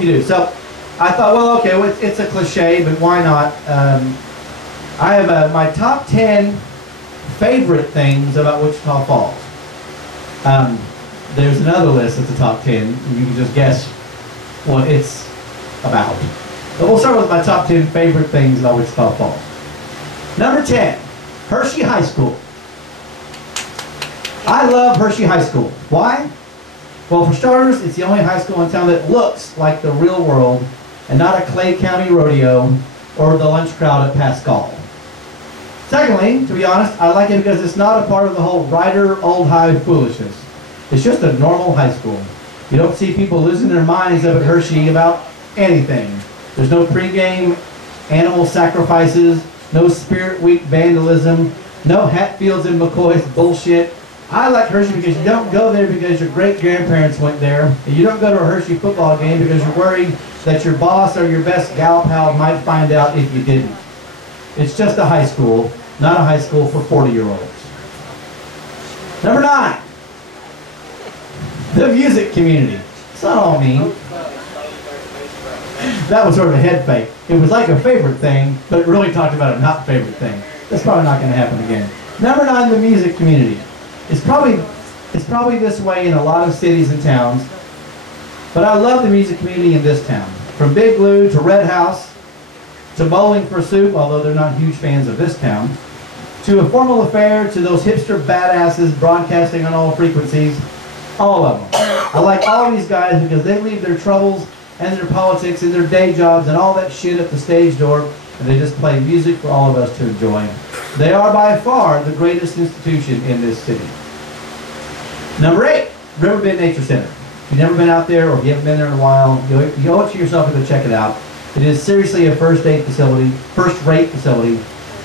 You do. So I thought, well, okay, well, it's a cliche, but why not? I have my top 10 favorite things about Wichita Falls. There's another list at the top 10. You can just guess what it's about. But we'll start with my top 10 favorite things about Wichita Falls. Number 10, Hershey High School. I love Hershey High School. Why? Well, for starters, it's the only high school in town that looks like the real world and not a Clay County rodeo or the lunch crowd at Pascal. Secondly, to be honest, I like it because it's not a part of the whole Rider Old High foolishness. It's just a normal high school. You don't see people losing their minds up at Hershey about anything. There's no pregame animal sacrifices, no Spirit Week vandalism, no Hatfields and McCoy's bullshit. I like Hershey because you don't go there because your great-grandparents went there, and you don't go to a Hershey football game because you're worried that your boss or your best gal pal might find out if you didn't. It's just a high school, not a high school for 40-year-olds. Number 9, the music community. It's not all mean. That was sort of a head fake. It was like a favorite thing, but it really talked about a not favorite thing. That's probably not going to happen again. Number 9, the music community. It's probably this way in a lot of cities and towns, but I love the music community in this town. From Big Blue to Red House to Bowling for Soup, although they're not huge fans of this town, to A Formal Affair, to those hipster badasses broadcasting on all frequencies, all of them. I like all these guys because they leave their troubles and their politics and their day jobs and all that shit at the stage door, and they just play music for all of us to enjoy. They are by far the greatest institution in this city. Number 8, Riverbend Nature Center. If you've never been out there or if you haven't been there in a while, you owe it to yourself to go check it out. It is seriously a first-rate facility.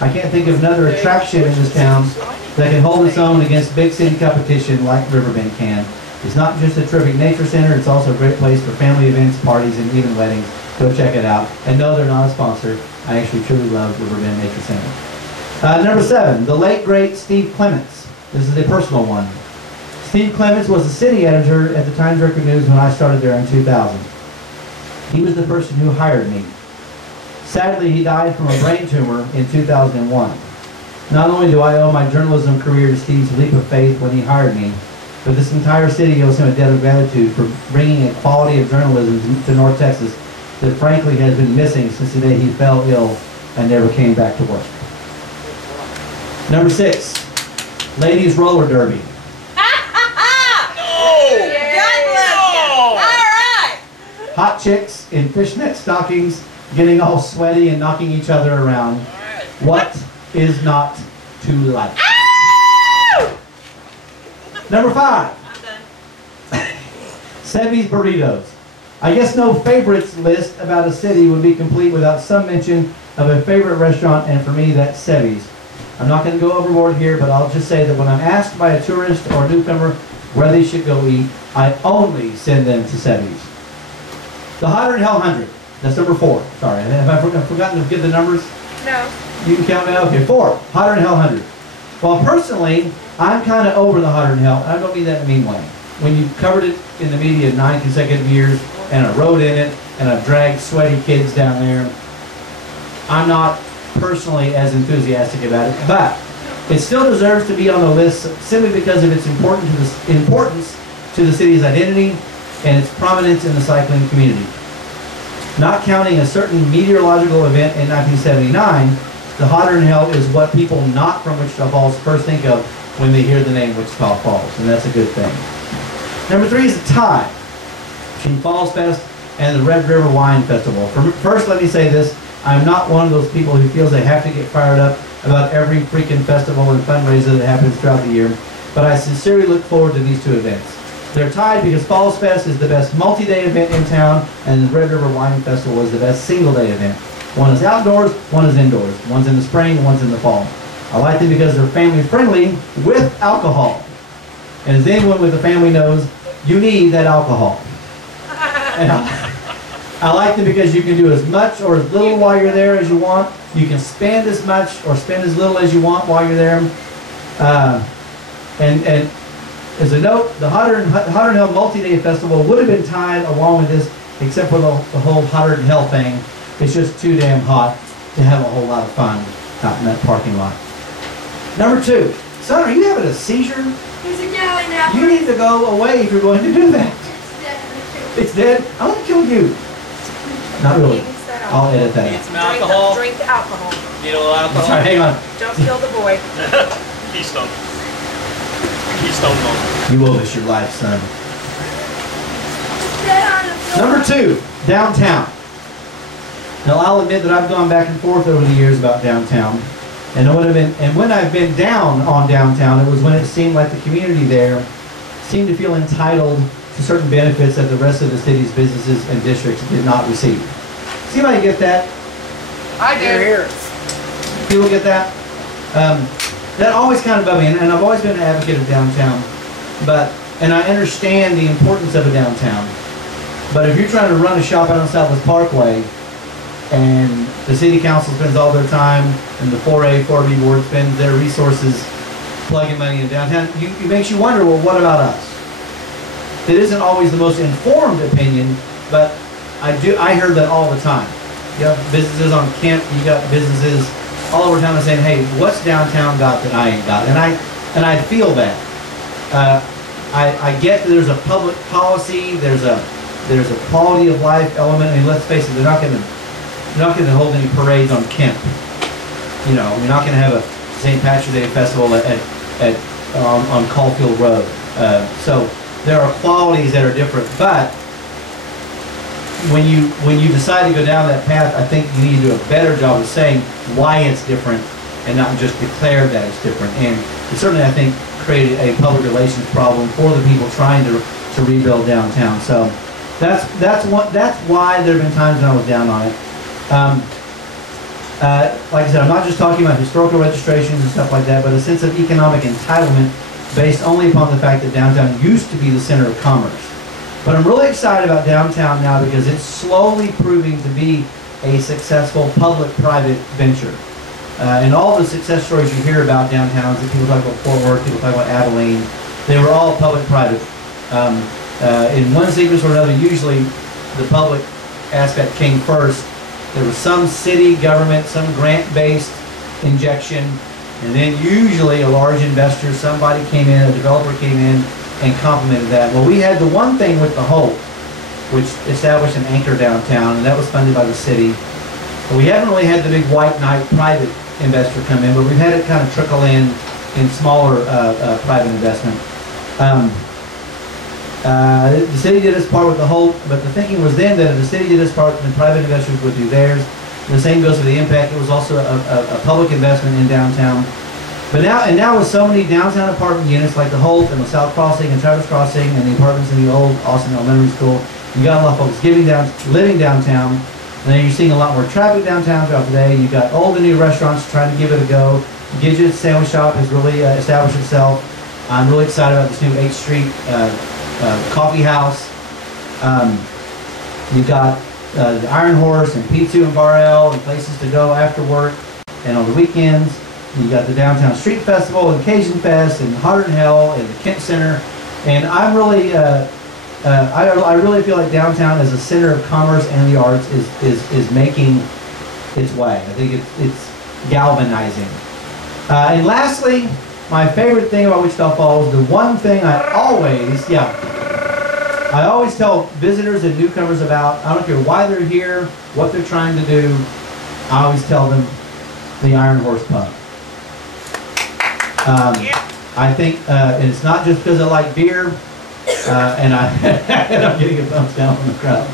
I can't think of another attraction in this town that can hold its own against big city competition like Riverbend can. It's not just a terrific nature center, it's also a great place for family events, parties, and even weddings. Go check it out. And no, they're not a sponsor. I actually truly love Riverbend Nature Center. Number 7, the late great Steve Clements. This is a personal one. Steve Clements was the city editor at the Times-Record News when I started there in 2000. He was the person who hired me. Sadly, he died from a brain tumor in 2001. Not only do I owe my journalism career to Steve's leap of faith when he hired me, but this entire city owes him a debt of gratitude for bringing a quality of journalism to North Texas that frankly has been missing since the day he fell ill and never came back to work. Number 6, Ladies Roller Derby. Hot chicks in fishnet stockings, getting all sweaty and knocking each other around. What is not to like? Number 5, Sevy's Burritos. I guess no favorites list about a city would be complete without some mention of a favorite restaurant, and for me that's Sevy's. I'm not going to go overboard here, but I'll just say that when I'm asked by a tourist or a newcomer where they should go eat, I only send them to Sevy's. The Hotter Than Hell 100. That's number 4. Sorry, have I forgotten to give the numbers? No. You can count now? Okay, 4. Hotter Than Hell 100. Well, personally, I'm kind of over the Hotter Than Hell, and I don't mean that in a mean way. When you covered it in the media 9 consecutive years, and I rode in it, and I've dragged sweaty kids down there, I'm not personally as enthusiastic about it, but it still deserves to be on the list simply because of its importance to the city's identity and its prominence in the cycling community. Not counting a certain meteorological event in 1979, the Hotter Than Hell is what people not from Wichita Falls first think of when they hear the name Wichita Falls, and that's a good thing. Number 3 is a tie between Falls Fest and the Red River Wine Festival. First, let me say this. I'm not one of those people who feels they have to get fired up about every freaking festival and fundraiser that happens throughout the year, but I sincerely look forward to these 2 events. They're tied because Falls Fest is the best multi-day event in town, and the Red River Wine Festival is the best single-day event. One is outdoors, one is indoors. One's in the spring, one's in the fall. I like them because they're family-friendly with alcohol. And as anyone with a family knows, you need that alcohol. And I like them because you can do as much or as little while you're there as you want. You can spend as much or spend as little as you want while you're there. And as a note, the Hotter Than Hell Multi-Day Festival would have been tied along with this except for the whole hotter than hell thing. It's just too damn hot to have a whole lot of fun out in that parking lot. Number 2, son, are you having a seizure? He's a galley now. You need to go away if you're going to do that. It's dead? I want to kill you. Not really. I'll edit that out. Some alcohol. Drink the alcohol. Need a little alcohol. Sorry, hang on. Don't kill the boy. Keystone. Keystone moment. You owe us your life, son. Dead on the floor. Number 2, downtown. Now I'll admit that I've gone back and forth over the years about downtown. And when I've been down on downtown, it was when it seemed like the community there seemed to feel entitled to certain benefits that the rest of the city's businesses and districts did not receive. See if I can get that? I do. Here. People get that? That always kind of bugged me, and I've always been an advocate of downtown. And I understand the importance of a downtown. But if you're trying to run a shop out on Southwest Parkway, and the city council spends all their time, and the 4A, 4B board spends their resources plugging money in downtown, it makes you wonder, well, what about us? It isn't always the most informed opinion, but I heard that all the time. You got businesses on Kent, you got businesses all over town saying, hey, what's downtown got that I ain't got? And I feel that. I get that there's a public policy, there's a quality of life element. I mean, let's face it, they're not going to hold any parades on Kent. You know, we're not going to have a St. Patrick's Day festival on Caulfield Road. So there are qualities that are different, but when you decide to go down that path, I think you need to do a better job of saying why it's different and not just declare that it's different. And it certainly, I think, created a public relations problem for the people trying to rebuild downtown. So that's why there have been times when I was down on it. Like I said, I'm not just talking about historical registrations and stuff like that, but a sense of economic entitlement based only upon the fact that downtown used to be the center of commerce. But I'm really excited about downtown now because it's slowly proving to be a successful public-private venture. And all the success stories you hear about downtowns, that people talk about Fort Worth, people talk about Abilene, they were all public-private. In one sequence or another, usually the public aspect came first. There was some city government, some grant-based injection, and then usually a large investor, somebody came in, a developer came in and complemented that. Well, we had the one thing with the Hope, which established an anchor downtown, and that was funded by the city. But we haven't really had the big white knight private investor come in, but we've had it kind of trickle in smaller private investment. The city did its part with the Hope, but the thinking was then that if the city did its part, then private investors would do theirs. And the same goes for the Impact. It was also a public investment in downtown. But now with so many downtown apartment units like the Hope and the South Crossing and Travis Crossing and the apartments in the old Austin Elementary School, you got a lot of folks living downtown. And then you're seeing a lot more traffic downtown throughout the day. You've got all the new restaurants trying to give it a go. Gidget's Sandwich Shop has really established itself. I'm really excited about this new 8th Street coffee house. You've got the Iron Horse and Pizza and Bar L and places to go after work and on the weekends. You got the Downtown Street Festival and Cajun Fest and Hotter Than Hell and the Kent Center. And I'm really, I really feel like downtown as a center of commerce and the arts is making its way. I think it's galvanizing. And lastly, my favorite thing about Wichita Falls, the one thing I always tell visitors and newcomers about, I don't care why they're here, what they're trying to do, I always tell them the Iron Horse Pub. I think, and it's not just because I like beer, and I'm getting a thumbs down from the crowd.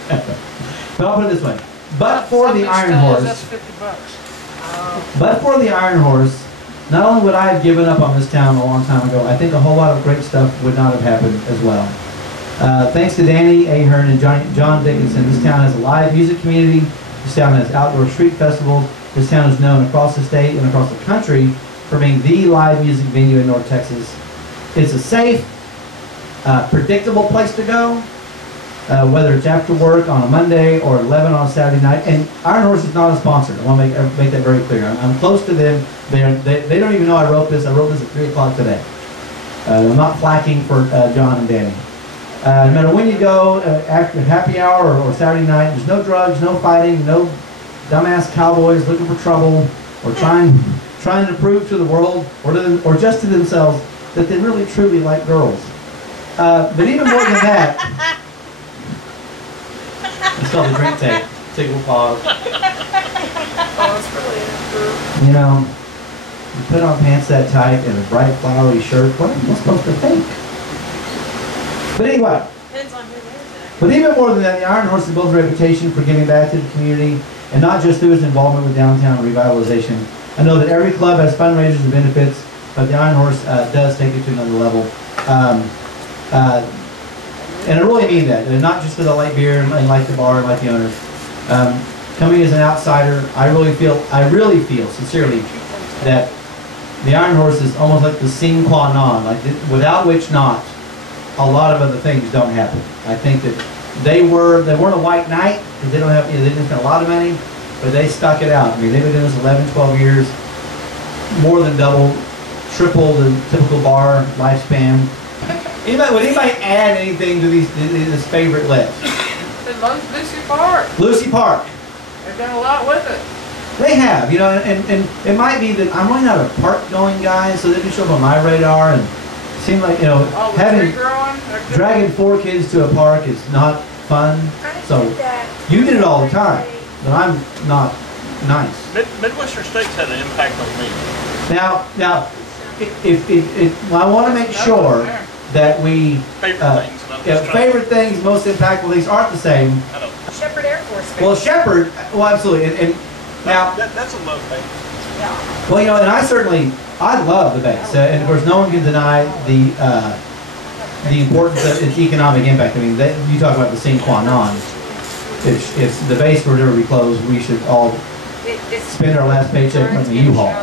But I'll put it this way: but for the Iron Horse, that's $50. but for the Iron Horse, not only would I have given up on this town a long time ago, I think a whole lot of great stuff would not have happened as well. Thanks to Danny Ahern and John Dickinson, this town has a live music community. This town has outdoor street festivals. This town is known across the state and across the country for being the live music venue in North Texas. It's a safe, predictable place to go, whether it's after work on a Monday or 11 on a Saturday night. And Iron Horse is not a sponsor. I want to make that very clear. I'm close to them. They don't even know I wrote this. I wrote this at 3 o'clock today. I'm not flacking for John and Danny. No matter when you go, after happy hour or Saturday night, there's no drugs, no fighting, no dumbass cowboys looking for trouble or trying to prove to the world or just to themselves that they really truly like girls. But even more than that, it's called the drink take. Take a pause. Oh, it's really You know, you put on pants that tight and a bright flowery shirt. What am I supposed to think? But anyway. depends on who wears it. But even more than that, the Iron Horse has built a reputation for giving back to the community, and not just through its involvement with downtown revitalization. I know that every club has fundraisers and benefits, but the Iron Horse does take it to another level. And I really mean that, and not just because I like beer and like the bar and like the owners. Coming as an outsider, I really feel sincerely that the Iron Horse is almost like the sine qua non, like without which not a lot of other things don't happen. I think that they weren't a white knight because they didn't spend a lot of money, but they stuck it out. I mean, they've been doing this 11, 12 years, more than double, triple the typical bar lifespan. Would anybody add anything to this favorite list? Lucy Park. Lucy Park. They've done a lot with it. They have, you know, and it might be that I'm really not a park-going guy, so they didn't show up on my radar, and it seemed like, you know, dragging 4 kids to a park is not fun. So you did it all the time, but I'm not nice. Midwestern states had an impact on me. Now, if I want to make sure that we favorite things, most impactful things aren't the same. I know. Shepherd Air Force Base. Well, Shepherd, well, absolutely, and now that's a love thing. Yeah. well, you know, and I love the base, and of course, no one can deny the importance of its economic impact. I mean, you talk about the sine qua non. If the base were to ever be closed, we should all spend our last paycheck on the U-Haul.